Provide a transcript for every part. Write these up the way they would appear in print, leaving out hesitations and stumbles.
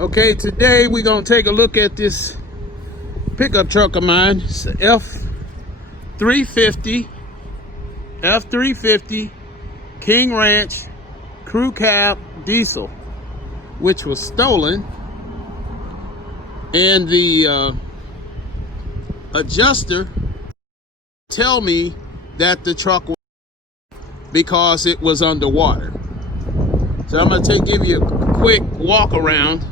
Okay, today we're gonna take a look at this pickup truck of mine. It's a F-350 King Ranch crew cab diesel, which was stolen, and the adjuster tell me that the truck was because it was underwater. So I'm gonna give you a quick walk around,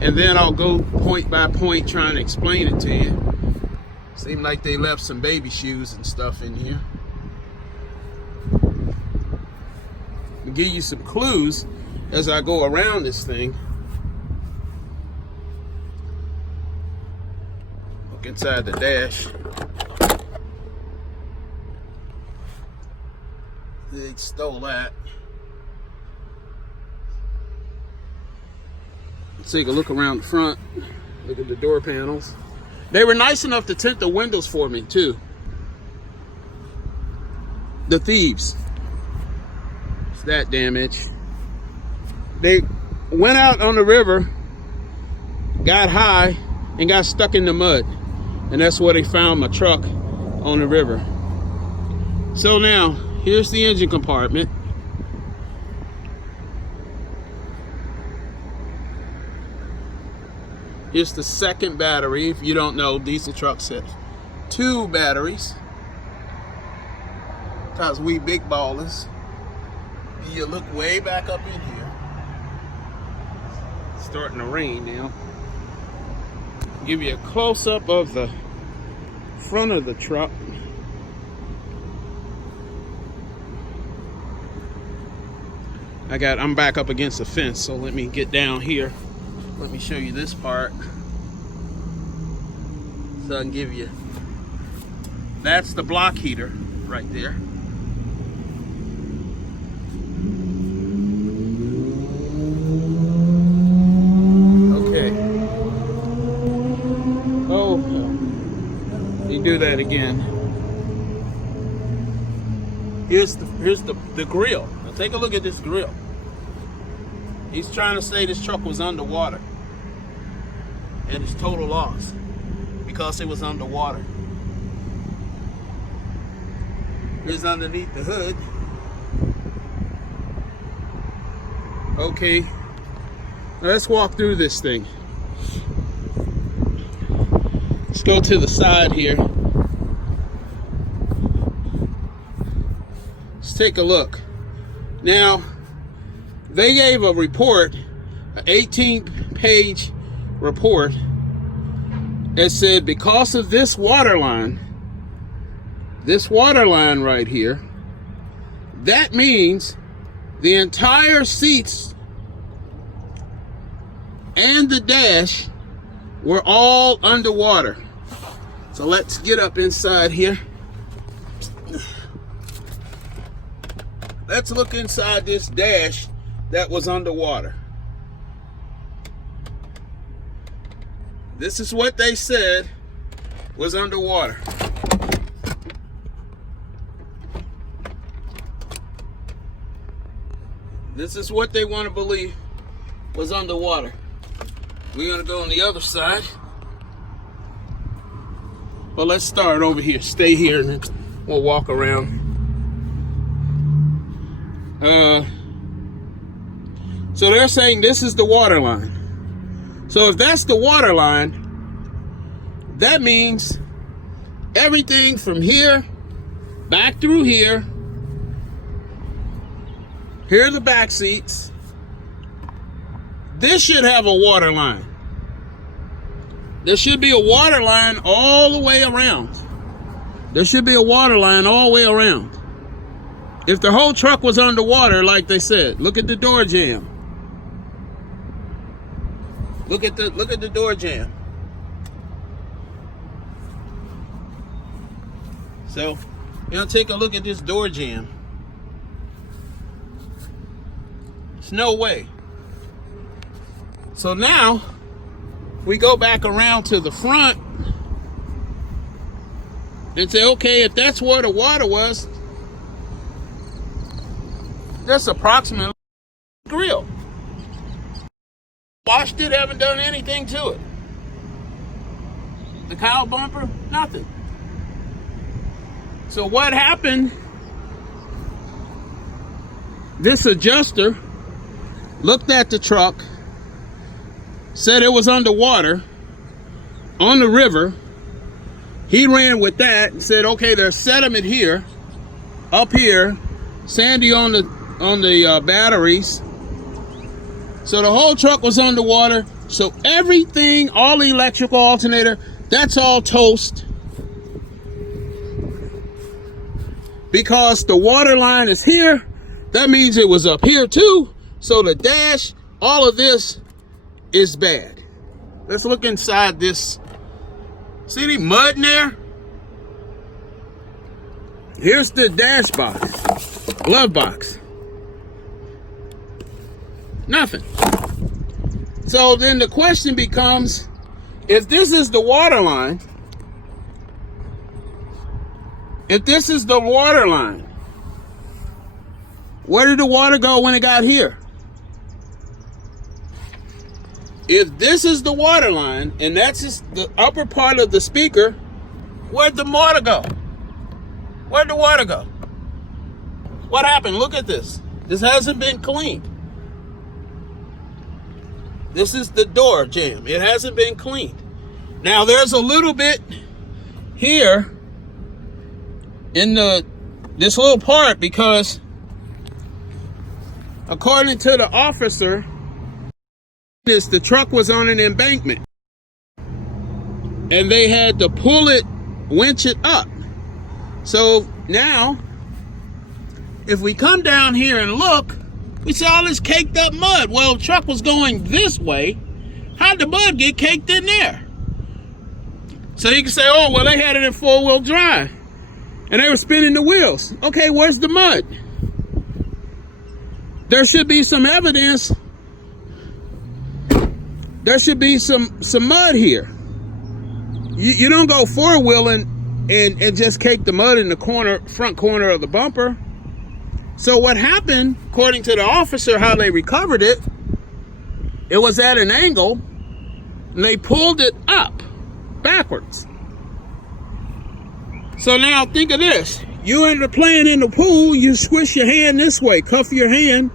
and then I'll go point by point trying to explain it to you. Seemed like they left some baby shoes and stuff in here. I'll give you some clues as I go around this thing. Look inside the dash. They stole that. Let's take a look around the front. Look at the door panels. They were nice enough to tint the windows for me too. The thieves. It's that damage. They went out on the river, got high, and got stuck in the mud. And that's where they found my truck on the river. So now, here's the engine compartment. Here's the second battery. If you don't know, diesel trucks have 2 batteries. Because we big ballers. You look way back up in here. It's starting to rain now. Give you a close-up of the front of the truck. I'm back up against the fence, so let me get down here. Let me show you this part. So I can give you, that's the block heater right there. Okay. Oh, let me do that again. Here's the grill. Now take a look at this grill. He's trying to say this truck was underwater, and it's total loss because it was underwater. Here's underneath the hood. Okay, let's walk through this thing. Let's go to the side here. Let's take a look. Now, they gave a report, an 18-page report, that said because of this water line right here, that means the entire seats and the dash were all underwater. So let's get up inside here. Let's look inside this dash that was underwater. This is what they said was underwater. This is what they want to believe was underwater. We're gonna go on the other side. Well, let's start over here. Stay here and then we'll walk around. So they're saying this is the water line. So if that's the water line, that means everything from here, back through here, here are the back seats. This should have a water line. There should be a water line all the way around. There should be a water line all the way around. If the whole truck was underwater, like they said, look at the door jamb. Look at the door jamb. So, you'll take a look at this door jamb. There's no way. So now, we go back around to the front and say, okay, if that's where the water was, that's approximately the grill. washed it, haven't done anything to it. The cowl bumper, nothing. So what happened? This adjuster looked at the truck, said it was underwater on the river. He ran with that and said, okay, there's sediment here, up here, sandy on the batteries. So the whole truck was underwater. So everything, all the electrical alternator, that's all toast. Because the water line is here, that means it was up here too. So the dash, all of this is bad. Let's look inside this. See any mud in there? Here's the dash box, glove box. Nothing. So then the question becomes, if this is the water line, where did the water go when it got here? If this is the water line, and that's just the upper part of the speaker, where'd the water go? Where'd the water go? What happened? Look at this. This hasn't been cleaned. This is the door jamb. It hasn't been cleaned. Now there's a little bit here in this little part, because according to the officer, the truck was on an embankment and they had to pull it, winch it up. So now, if we come down here and look, we see all this caked up mud. Well, the truck was going this way. How'd the mud get caked in there? So you can say, oh, well, they had it in 4-wheel drive and they were spinning the wheels. Okay, where's the mud? There should be some evidence. There should be some mud here. You don't go 4-wheeling and just cake the mud in the front corner of the bumper. So what happened, according to the officer, how they recovered it, it was at an angle and they pulled it up backwards. So now think of this. You end up playing in the pool, you squish your hand this way, cuff your hand,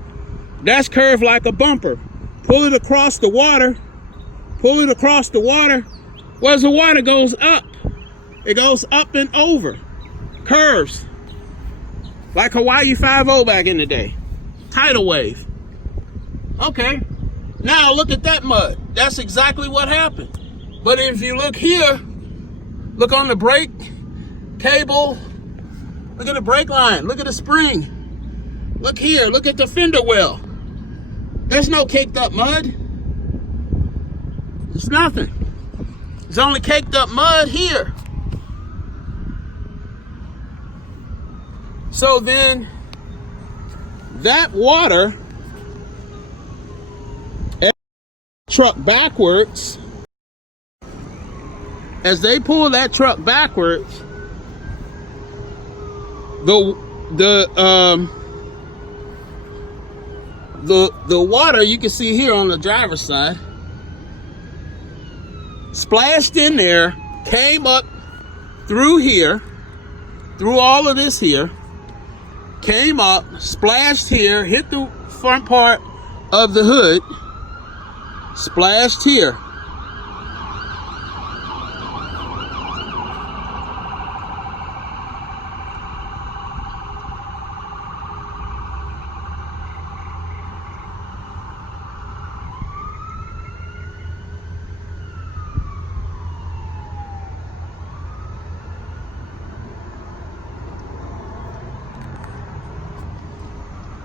that's curved like a bumper. Pull it across the water, pull it across the water. Where's the water goes up? It goes up and over, curves. Like Hawaii 5-0 back in the day. Tidal wave. Okay. Now look at that mud. That's exactly what happened. But if you look here, look on the brake cable, look at the brake line, look at the spring. Look here, look at the fender well. There's no caked up mud. It's nothing. There's only caked up mud here. So then, that water, truck backwards, as they pull that truck backwards, the water you can see here on the driver's side splashed in there, came up through here, through all of this here, came up, splashed here, hit the front part of the hood, splashed here.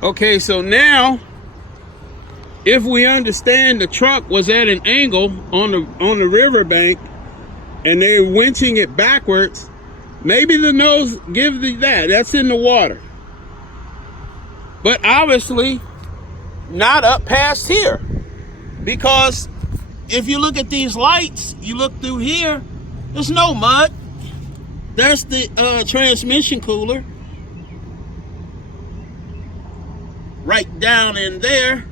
Okay, so now, if we understand the truck was at an angle on the riverbank and they're winching it backwards, maybe the nose gives you that. That's in the water. But obviously, not up past here. Because if you look at these lights, you look through here, there's no mud. There's the transmission cooler. Right down in there.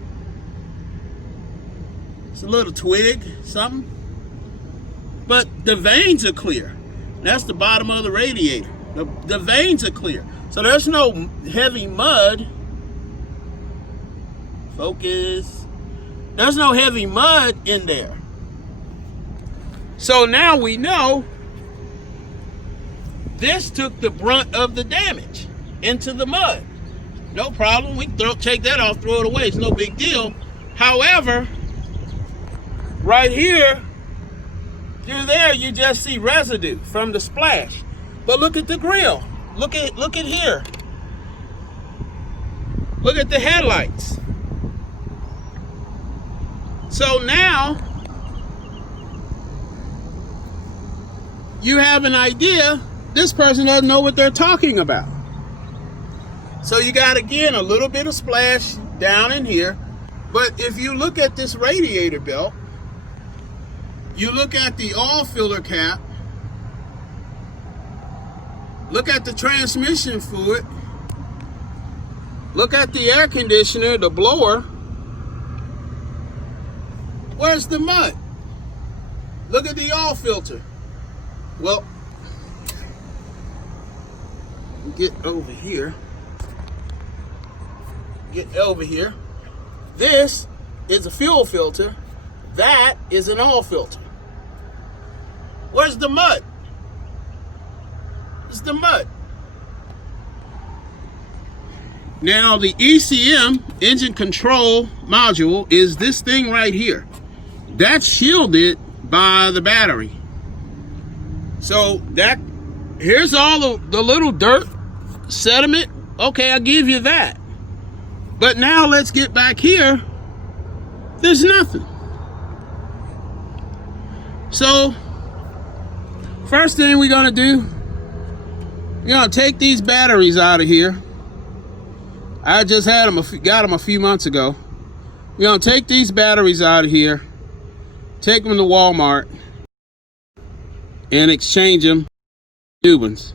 It's a little twig, something. But the veins are clear. That's the bottom of the radiator. The veins are clear. So there's no heavy mud. Focus. There's no heavy mud in there. So now we know this took the brunt of the damage into the mud. No problem. We can take that off, throw it away. It's no big deal. However, right here, through there, you just see residue from the splash. But look at the grill. Look at here. Look at the headlights. So now you have an idea. This person doesn't know what they're talking about. So you got, again, a little bit of splash down in here. But if you look at this radiator belt, you look at the oil filter cap, look at the transmission fluid, look at the air conditioner, the blower. Where's the mud? Look at the oil filter. Well, get over here. Get over here. This is a fuel filter. That is an oil filter. Where's the mud? It's the mud. Now the ECM, engine control module, is this thing right here. That's shielded by the battery. So that, here's all the little dirt, sediment. Okay, I'll give you that. But now let's get back here. There's nothing. So first thing we're gonna do, we're gonna take these batteries out of here. I just had them, got them a few months ago. We're gonna take these batteries out of here, take them to Walmart, and exchange them for new ones.